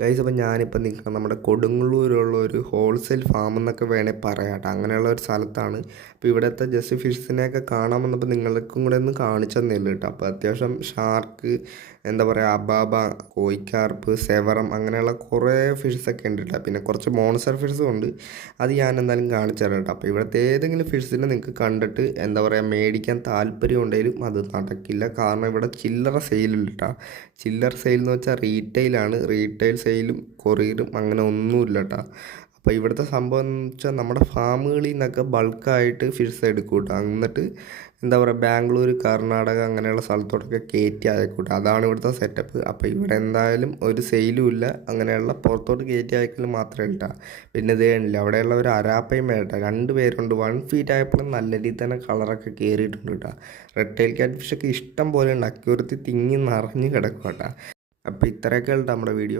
Guys, അപ്പോൾ ഞാനിപ്പോൾ നിൽക്കുന്നത് നമ്മുടെ കൊടുങ്ങല്ലൂരുള്ള ഒരു ഹോൾസെയിൽ ഫാം എന്നൊക്കെ വേണേൽ പറയാം കേട്ടോ. അങ്ങനെയുള്ള ഒരു സ്ഥലത്താണ്. അപ്പോൾ ഇവിടുത്തെ ജസ്റ്റ് ഫിഷിനെയൊക്കെ കാണാൻ വന്നപ്പോൾ നിങ്ങൾക്കും കൂടെ ഒന്ന് കാണിച്ചു തന്നില്ല കേട്ടോ. അപ്പോൾ അത്യാവശ്യം ഷാർക്ക്, എന്താ പറയുക, അബാബ, കോയിക്കാർപ്പ്, സെവറം, അങ്ങനെയുള്ള കുറേ ഫിഷസൊക്കെ ഉണ്ട് കേട്ടോ. പിന്നെ കുറച്ച് മോൺസ്റ്റർ ഫിഷസും ഉണ്ട്. അത് ഞാൻ എന്തായാലും കാണിച്ചു തരാം കേട്ടോ. അപ്പോൾ ഇവിടുത്തെ ഏതെങ്കിലും ഫിഷിനെ നിങ്ങൾക്ക് കണ്ടിട്ട് എന്താ പറയുക മേടിക്കാൻ താല്പര്യം ഉണ്ടെങ്കിലും അത് നടക്കില്ല. കാരണം ഇവിടെ ചില്ലറ സെയിലുണ്ട് കേട്ടോ. ചില്ലറ സെയിൽ എന്ന് വെച്ചാൽ റീറ്റെയിലാണ്. റീറ്റെയിൽ സെയിലും കൊറിയറും അങ്ങനെ ഒന്നുമില്ല കേട്ടോ. അപ്പോൾ ഇവിടുത്തെ സംഭവം എന്ന് വെച്ചാൽ നമ്മുടെ ഫാമുകളിൽ നിന്നൊക്കെ ബൾക്കായിട്ട് ഫിഷ് എടുക്കും കേട്ടോ. എന്നിട്ട് എന്താ പറയുക, ബാംഗ്ലൂർ, കർണാടക അങ്ങനെയുള്ള സ്ഥലത്തോട്ടൊക്കെ കയറ്റി അയക്കൂട്ടോ. അതാണ് ഇവിടുത്തെ സെറ്റപ്പ്. അപ്പോൾ ഇവിടെ എന്തായാലും ഒരു സെയിലും ഇല്ല. അങ്ങനെയുള്ള പുറത്തോട്ട് കയറ്റി അയക്കൽ മാത്രമേ കേട്ടോ. പിന്നെ ഇത് കാണില്ല, അവിടെയുള്ള ഒരു അരാപ്പയും വേണ്ട, 2 പേരുണ്ട്. 1 ഫീറ്റ് ആയപ്പോഴും നല്ല രീതിയിൽ തന്നെ കളറൊക്കെ കയറിയിട്ടുണ്ട് കേട്ടോ. റെഡ് ടൈൽ ക്യാറ്റ് ഫിഷൊക്കെ ഇഷ്ടം പോലെ ഉണ്ട്. അക്യൂറത്തി തിങ്ങി നിറഞ്ഞ് കിടക്കും കേട്ടോ. അപ്പോൾ ഇത്രയൊക്കെ ഉണ്ട് നമ്മുടെ വീഡിയോ.